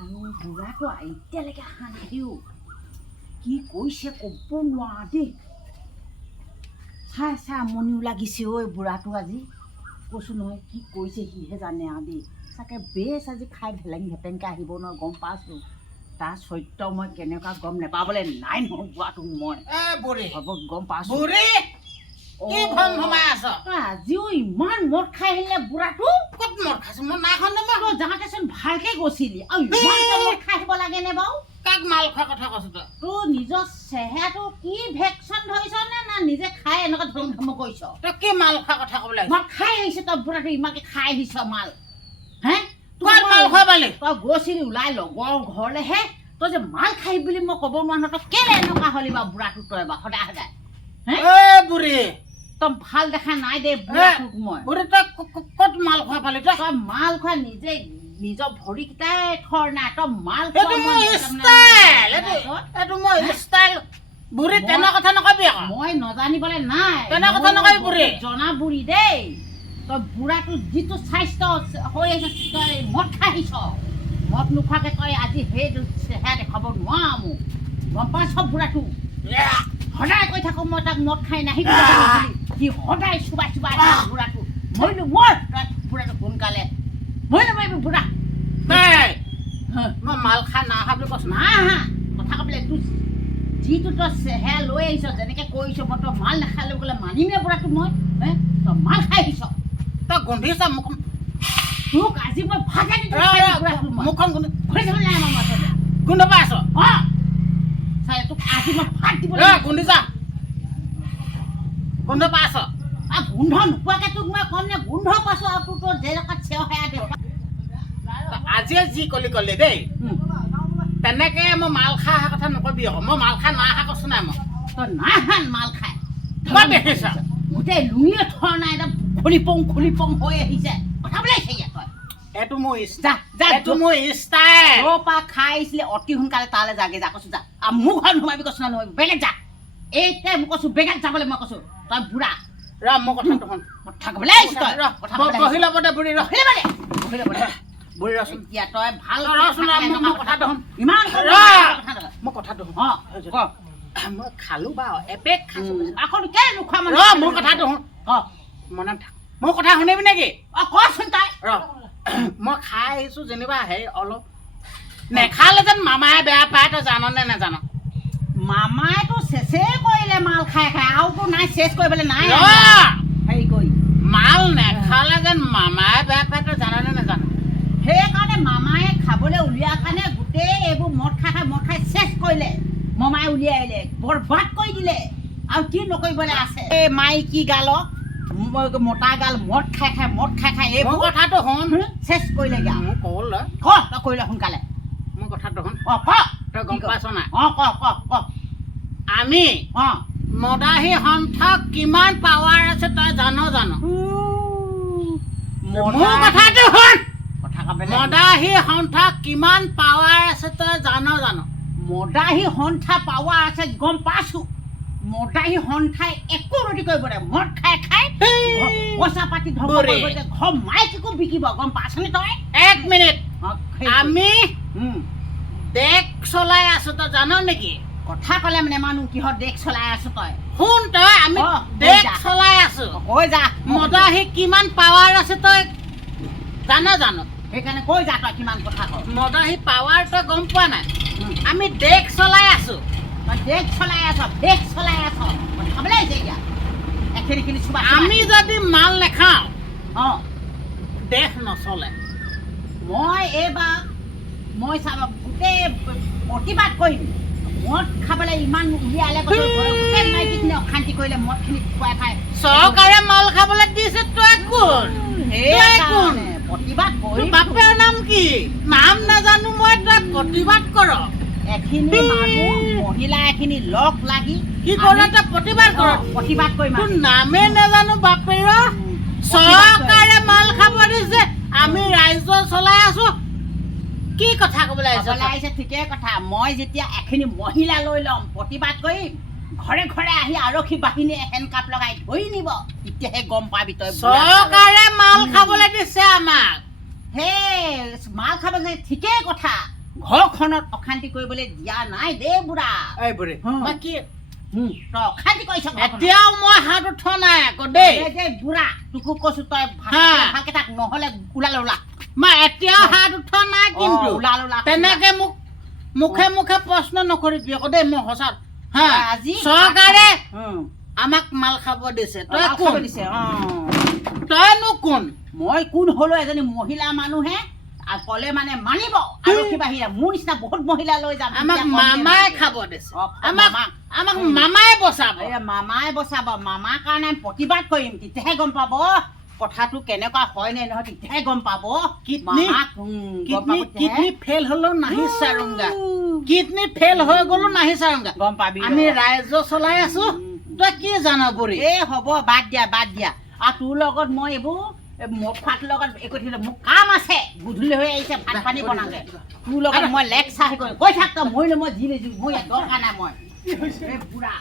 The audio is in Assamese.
আৰু বুঢ়াটো এতিয়ালৈকে অহা নাহিও কি কৈছে ক'ব নোৱাৰা দেই চাই চাই আমনিও লাগিছে ঐ বুঢ়াটো আজি কৈছোঁ নহয় কি কৈছে সিহে জানে আৰু দেই চাগে বেছ আজি খাই ভেলেং ভেপেংকৈ আহিব নহয় গম পাইছোঁ তাৰ চৰিত্ৰ মই কেনেকুৱা গম নাপাবলৈ নাই নহয় বুঢ়াটোক মই হ'ব গম পাইছোঁ আজিও ইমান মদ খাই আহিলে বুঢ়াটো ক'ত মদ খাইছো মই নাই খোৱা নহয় তই যাওঁতেচোন ভালকৈ গৈছিলি আৰু ইমান মদ খাই আহিব লাগেনে বাৰু কাক মাল খোৱা কথা কৈছো তই তোৰ নিজৰ চেহেৰাটো কি ভেকচন ধৰিছ নে না নিজে খাই এনেকুৱা ধুম ধুম কৰিছ তই কি মাল খোৱা কথা ক'বলৈ আহিছ মই খাই আহিছ তই বুঢ়াটো ইমানকে খাই আহিছ মাল হে ক'ত মাল খোৱা পালি তই গৈছিলি ওলাই লগৰ ঘৰলেহে তই যে মাল খাই বুলি মই ক'ব নোৱাৰো তই কেলে এনেকুৱা হলি বাৰু বুঢ়াটো তই বা সদায় সদায় বুঢ়ী তই ভাল দেখা নাই দে বুঢ়াটোক মই বুঢ়ী তই ক'ত মাল খোৱা পালি তই তই মাল খোৱা নিজে নিজৰ ভৰিকেইটাই থৰ নাই তই মাল এইটো মোৰ ষ্টাইল এইটো মোৰ ষ্টাইল বুঢ়ী তেনে কথা নকবি আকৌ মই নজানিবলৈ নাই তেনে কথা নকবি বুঢ়ী জনা বুঢ়ী দেই তই বুঢ়াটো যিটো স্বাস্থ্য হৈ আহিছ তই মদ খাই আহিছ মদ নোখোৱাকৈ তই আজি সেইটো চেহেৰা দেখাব নোৱাৰ মোক গম পাইছ বুঢ়াটো সদায় কৈ থাকোঁ মই তাক মদ খাই নাহিবি সি সদায় চুবাই চুবাই বুঢ়াটো মৰিলো মোৰ তই বুঢ়াটো সোনকালে মৰি নামাৰিবি বুঢ়া মই মাল খাই নাহা বুলি কৈছো নাই আহা কথা ক'বলৈ তোৰ যিটো তই চেহেৰা লৈ আহিছ যেনেকৈ কৰিছ মই তই মাল নাখালে বোলে মানিমে বুঢ়াটো মই তই মাল খাই আহিছ তই গোন্ধিছ মুখ তোক আজি মই ভাগে মুখখন গোন্ধ গোন্ধ পাই আছ তোক আজি মই ভাত দিব গোন্ধি যা গোন্ধ পাই আছ গোন্ধ নোপোৱাকৈ তোক মই কম নে গোন্ধ পাইছোঁ আৰু তোৰ তোৰ জেলেকাত চেও সেয়া দে আজিয়ে যি কলি দেই তেনেকে মই মাল খাই অহা কথা নকবি আকৌ মই মাল খাই নাই অহা কৈছো নাই মই তই নাই হান মাল খাই তই দেখিছ গোটেই লুঙিয়ে থোৱা নাই একদম খুলিপং হৈ আহিছে কথা বোলে তই এইটো মোৰ যা যা এইটো মোৰ ষ্টাইল তোৰ পৰা খাই আহিছিলে অতি সোনকালে তালৈ যাগে যা কৈছোঁ যা আৰু মোৰ ঘৰত সোমাবি কৈছোঁ না নহয় বেলেগ যা এতিয়া মই কৈছোঁ বেলেগ যাবলৈ মই কৈছোঁ তই বুঢ়া ৰ মোৰ কথাটো শুন কথা ক'বলৈ আহিছ তই বহি ল'ব দে বুঢ়ী বহি ল'ব দে বুঢ়ী ৰচোন এতিয়া তই ভাল ৰচোন মোৰ কথাটো শুন ইমান মই কথাটো শুন অঁ ক মই খালো বাৰু এপেক খাইছো আকৌ কেলৈ নোখোৱা মানে মোৰ কথাটো শুন মনে থাক মোৰ কথা শুনিবি নেকি অঁ কচোন তাই ৰ মই খাই আহিছো যেনিবা হেৰি অলপ নেখালে যেন মামায়ে বেয়া পায় তই জান নে নাজান মামাইতো চেচেই কৰিলে মাল খাই খাই আৰুতো নাই চেচ কৰিবলৈ নাই হেৰি কৰি মাল নেখালে যেন মামায়ে বেয়া পায় তই জান নে নাজান সেইকাৰণে মামায়ে খাবলৈ উলিওৱাৰ কাৰণে গোটেই এইবোৰ মদ খাই চেচ কৰিলে মামাই উলিয়াই আহিলে বৰবাদ কৰি দিলে আৰু কি নকৰিবলৈ আছে এই মাইকী গালক মতা গাল মদ খাই এইবোৰ কথাটো শুন চেচ কৰিলেগৈ আৰু মোক ক'ল ক তই কৰিলে সোনকালে মোৰ কথাটো শুন অঁ ক তই গম পাইছ নাই অঁ ক আমি অঁ মদাহী সন্থাক কিমান পাৱাৰ আছে তই জান মোৰ কথাটো শুন কথা ক'বলৈ মদাহী সন্থাক কিমান পাৱাৰ আছে তই জান মদাহী সন্থা পাৱাৰ আছে গম পাইছোঁ মদাহী সন্থাই একো নদী কৰিব নাই মদ খাই পইচা পাতি ঘৰ মাইকো বিকিব গম পাইছনে তই এক মিনিট আমি দেশ চলাই আছো তই জান নেকি কথা ক'লে মানে মানুহ কিহত দেশ চলাই আছো তই শুন তই আমি দেশ চলাই আছো কৈ যা মদাহী কিমান পাৱাৰ আছে তই জান সেইকাৰণে কৈ যা তই কিমান কথা ক মদাহী পাৱাৰ তই গম পোৱা নাই আমি দেশ চলাই আছো দেশ চলাই আছ খাবলৈ আহিছে এতিয়া এখিনি চুবা আমি যদি মাল নেখাওঁ অঁ দেশ নচলে মই এইবাৰ মই চাব গোটেই প্ৰতিবাদ কৰিম মদ খাবলৈ ইমান উলিয়ালে গোটেই মাইকীখিনি অশান্তি কৰিলে মদখিনি খুৱাই খাই চৰকাৰে মাল খাবলৈ দিছে তই কোন সেইকাৰণে প্ৰতিবাদ কৰিম বাপেৰ নাম কি নাম নাজানো মই তই প্ৰতিবাদ কৰ এখিনি মানুহ মহিলা এখিনি লগ লাগি কি কৰে তই প্ৰতিবাদ কৰিম তোৰ নামে নাজানো বাপেৰ চৰকাৰে মাল খাব দিছে আমি ৰাইজ চলাই আছো কি কথা ক'বলৈ আহিছে ঠিকে কথা মই যেতিয়া এখিনি মহিলা লৈ ল'ম প্ৰতিবাদ কৰিম ঘৰে ঘৰে আহি আৰক্ষী বাহিনীয়ে হেণ্ডকাপ লগাই ধৰি নিব তেতিয়াহে গম পাবি তই চৰকাৰে মাল খাবলৈ দিছে আমাক সেই মাল খাবলৈ ঠিকেই কথা ঘৰখনত অশান্তি কৰিবলৈ দিয়া নাই দেই বুঢ়া এই বুঢ়ী হুম। মই কি তই অশান্তি কৰিছ ঘৰখনত। এতিয়াও মই হাত উঠোৱা নাই আকৌ দেই এই যে বুঢ়া তোকো কৈছো তই হা। ভালকে থাক নহ'লে ওলা মই এতিয়াও হাত উঠোৱা নাই কিন্তু ওলা তেনেকে মোক মুখে মুখে প্ৰশ্ন নকৰিবি আকৌ দেই মই সঁচা হা আজি চৰকাৰে হুম। আমাক মাল খাব দিছে তই মাল কোন খাব দিছে তইনো কোন মই কোন হ'লো এজনী মহিলা মানুহে আৰু ক'লে মানে মানিব আৰক্ষী বাহিৰে মোৰ নিচিনা বহুত মহিলা লৈ যাম আমাক তেতিয়া কমপ্লেইন মামাই নিদিয়ে। খাব দিছে আমাক আমাক মামাই বচাব এই মামাই বচাব মামাৰ কাৰণে আমি প্ৰতিবাদ কৰিম তেতিয়াহে গম পাব কথাটো কেনেকুৱা হয় নে নহয় তেতিয়াহে গম পাব কিডনী মামাক, গম পাব তেতিয়াহে। কিডনী ফেল হলেও নাহি চাৰুংগা কিডনী ফেল হৈ গ'লো নাহি চাৰুংগা গম পাবি আমি ৰাইজ চলাই আছো তই কি জান বুঢ়ী এই হ'ব বাদ দিয়া আৰু তোৰ লগত মই এইবোৰ মদ ফাট লগত একো থাকিলে মোৰ কাম আছে গধূলি হৈ আহিছে ভাত পানী বনাওঁগে তোৰ লগত মই লেকচাৰ কৰিম কৈ থাক তই মই যি নেজি মই ইয়াত দৰকাৰ নাই মই এই বুঢ়া